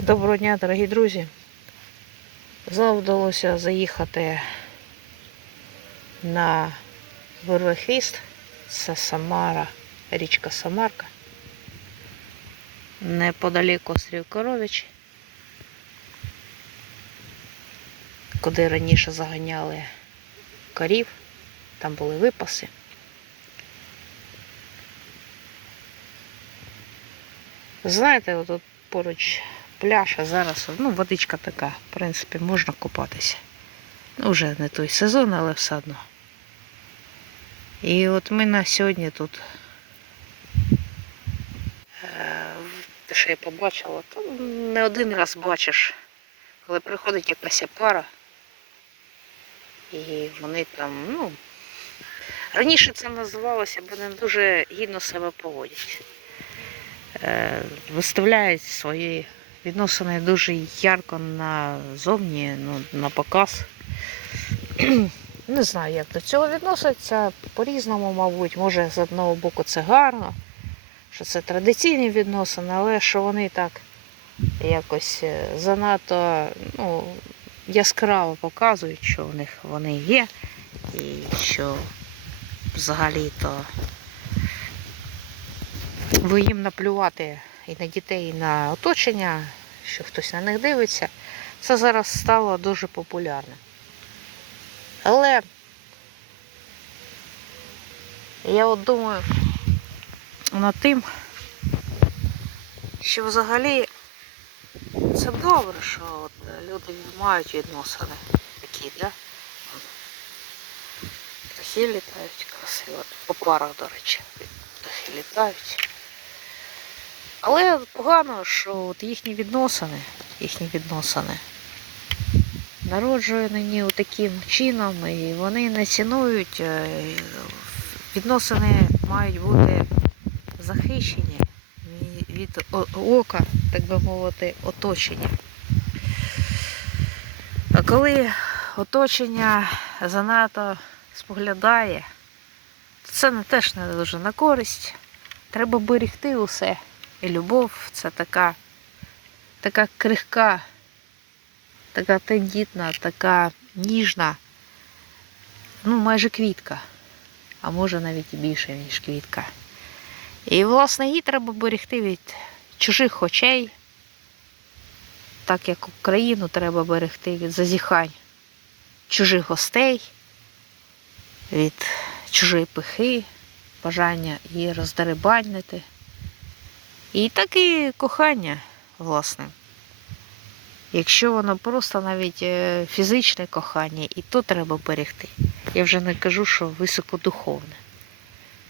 Доброго дня, дорогі друзі. Знову вдалося заїхати на Вирвихвіст. Це Самара, річка Самарка. Неподалік острів Корович, куди раніше заганяли корів, там були випаси. Знаєте, отут поруч пляж, а зараз ну, водичка така, в принципі, можна купатися. Ну, вже не той сезон, але все одно. І от ми на сьогодні тут. Те, що я побачила, то не один раз бачиш, коли приходить якась пара, і вони там, ну, раніше це називалося, бо не дуже гідно себе поводять. Е, Виставляють свої відносини дуже ярко назовні, ну, на показ. Не знаю, як до цього відносяться. По-різному, мабуть, може з одного боку це гарно, що це традиційні відносини, але що вони так якось е, занадто ну, яскраво показують, що в них вони є, і що взагалі-то ви їм наплювати і на дітей, і на оточення, що хтось на них дивиться, це зараз стало дуже популярним. Але я от думаю над тим, що взагалі це добре, що от люди мають відносини такі, да? Птахи літають красиво. По парах, до речі, птахи літають. Але погано, що от їхні відносини, їхні відносини народжені таким чином, і вони не цінують, е, відносини мають бути захищені від ока, так би мовити, оточення. А коли оточення занадто споглядає, то це не теж не дуже на користь. Треба берегти усе. І любов це така, така крихка, така тендітна, така ніжна, ну майже квітка, а може навіть і більше, ніж квітка. І, власне, її треба берегти від чужих очей, так як Україну треба берегти від зазіхань чужих гостей, від чужої пихи, бажання її роздерибанити. І так і кохання, власне. Якщо воно просто навіть е, фізичне кохання, і то треба берегти. Я вже не кажу, що високодуховне.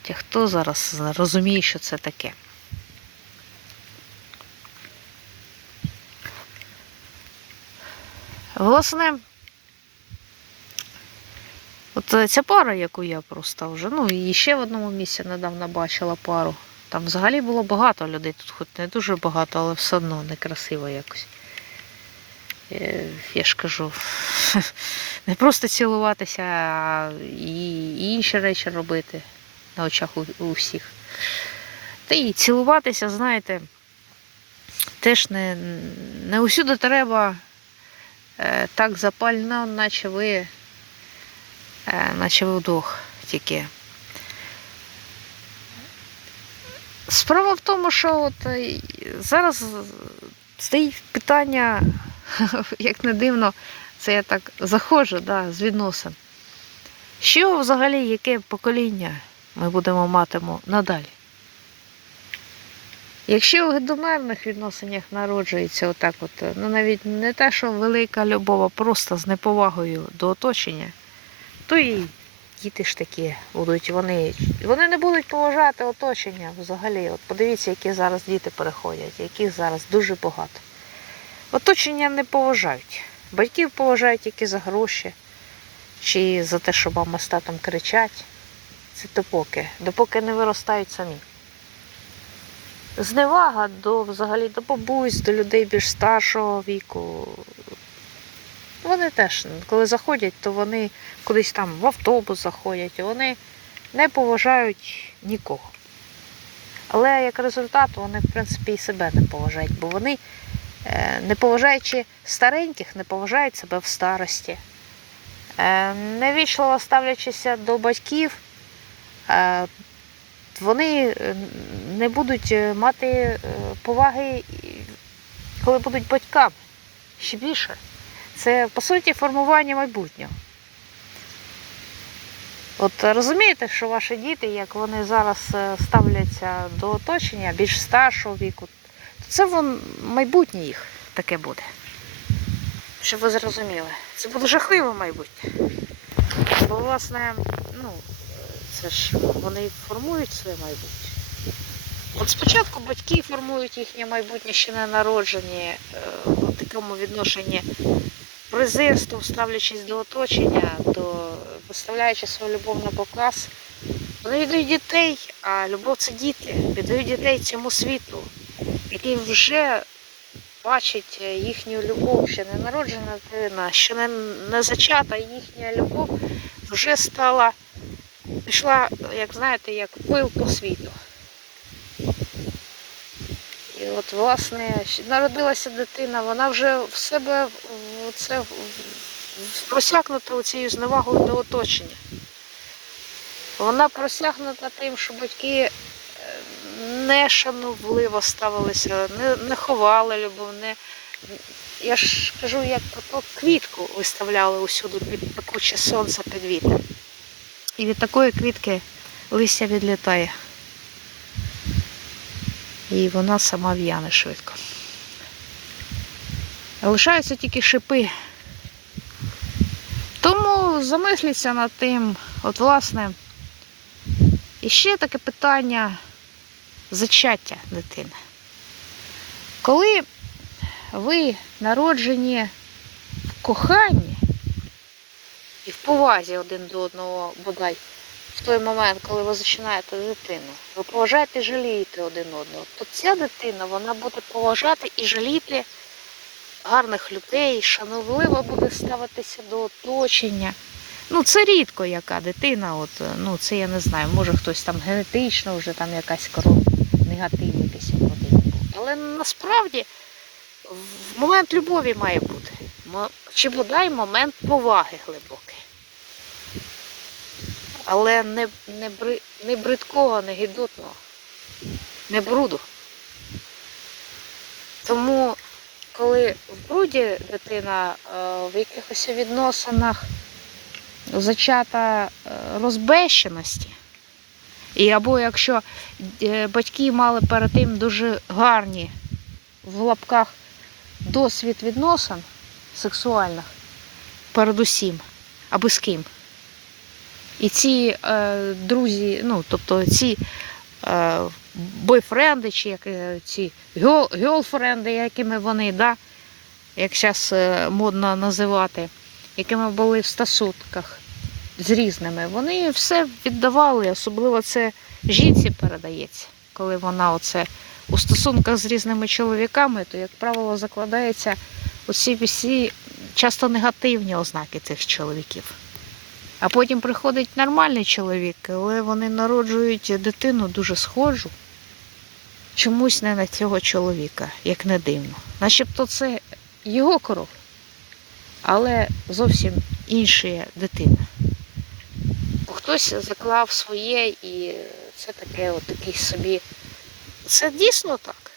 Та хто зараз розуміє, що це таке? Власне, от е, ця пара, яку я просто вже, ну і ще в одному місці недавно бачила пару. Там взагалі було багато людей, тут хоч не дуже багато, але все одно некрасиво якось. Е, Я ж кажу, не просто цілуватися, а і інші речі робити на очах у, у всіх. Та і цілуватися, знаєте, теж не, не усюди треба е, так запально, наче ви, е, наче ви вдвох тільки. Справа в тому, що от е, зараз стоїть питання, як не дивно, це я так заходжу да, з відносин. Що взагалі, яке покоління ми будемо матимо надалі? Якщо в домерних відносинах народжується отак, от, ну навіть не те, що велика любов, а просто з неповагою до оточення, то і діти ж такі будуть, вони, вони не будуть поважати оточення взагалі. От подивіться, які зараз діти переходять, яких зараз дуже багато. Оточення не поважають. Батьків поважають тільки за гроші чи за те, що мама з татом кричать. Це допоки, допоки не виростають самі. Зневага до взагалі до бабусь, до людей більш старшого віку. Вони теж, коли заходять, то вони кудись там в автобус заходять, вони не поважають нікого. Але як результат, вони, в принципі, і себе не поважають, бо вони е, не поважаючи стареньких, не поважають себе в старості. Е, Невічливо ставлячися до батьків, е, вони не будуть мати поваги, коли будуть батьками. Ще більше. Це, по суті, формування майбутнього. От е, розумієте, що ваші діти, як вони зараз е, ставляться до оточення більш старшого віку, то це вон, майбутнє їх таке буде. Щоб ви зрозуміли. Це буде жахливе майбутнє. Бо, власне, ну, це ж вони формують своє майбутнє. От спочатку батьки формують їхнє майбутнє ще не народжені е, в такому відношенні презирством, ставлячись до оточення, до виставляючи свою любов на показ. Вони віддають дітей, а любов це діти. Віддають дітей цьому світу, який вже бачить їхню любов, ще не народжена дитина, ще не, не зачата їхня любов вже стала, пішла, як знаєте, як пил по світу. І от, власне, народилася дитина, вона вже в себе в- це в- в- просякнута цією зневагою до оточення. Вона просякнута тим, що батьки е, не шановливо ставилися, не, не ховали любов, не, я ж кажу, як то квітку виставляли усюди під пекуче сонце під вітер. І від такої квітки листя відлітає. І вона сама в'яне швидко. Лишаються тільки шипи. Тому замисліться над тим, от власне, і ще таке питання зачаття дитини. Коли ви народжені в коханні і в повазі один до одного бодай в той момент, коли ви зачинаєте дитину, ви поважаєте і жалієте один одного, то ця дитина вона буде поважати і жаліти гарних людей, шановливо буде ставитися до оточення. Ну, це рідко яка дитина, от, е, ну це я не знаю, може хтось там генетично вже там якась коров, негатив якийсь у родині був. Але насправді в момент любові має бути. Чи бодай момент поваги глибокий. Але не, не, бри, не бридкого, не гідотного, не бруду. Тому, коли в бруді дитина е, в якихось відносинах зачата е, розбещеності, і або якщо е, батьки мали перед тим дуже гарні в лапках досвід відносин сексуальних, передусім, аби з ким. І ці е, друзі, ну, тобто ці е, бойфренди, чи як, е, ці гьол- гьолфренди, якими вони, да, як зараз модно називати, якими були в стосунках з різними, вони все віддавали, особливо це жінці передається, коли вона оце у стосунках з різними чоловіками, то, як правило, закладаються оці всі часто негативні ознаки цих чоловіків. А потім приходить нормальний чоловік, але вони народжують дитину дуже схожу. Чомусь не на цього чоловіка, як не дивно. Начебто це його кров, але зовсім інша дитина. Хтось заклав своє і це таке, от такий собі. Це дійсно так.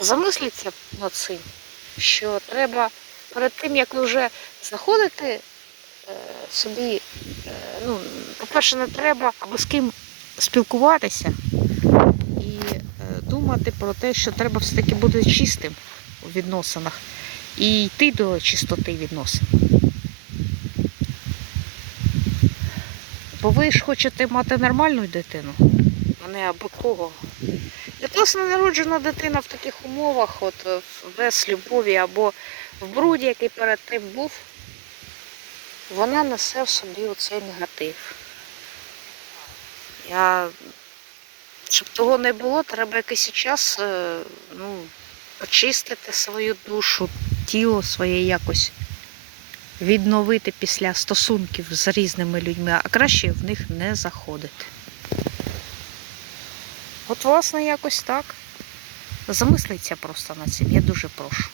Замисліться над цим, що треба перед тим, як ви вже знаходите е, собі, е, ну, по-перше, не треба або з ким спілкуватися думати про те, що треба все-таки бути чистим у відносинах і йти до чистоти відносин. Бо ви ж хочете мати нормальну дитину, а не аби кого. Власне народжена дитина в таких умовах, от е, без любові або в бруді, який перед тим був, вона несе в собі оцей негатив. Я, щоб того не було, треба якийсь час е, ну, очистити свою душу, тіло своє якось відновити після стосунків з різними людьми, а краще в них не заходити. От, власне, якось так. Замислиться просто над цим, я дуже прошу.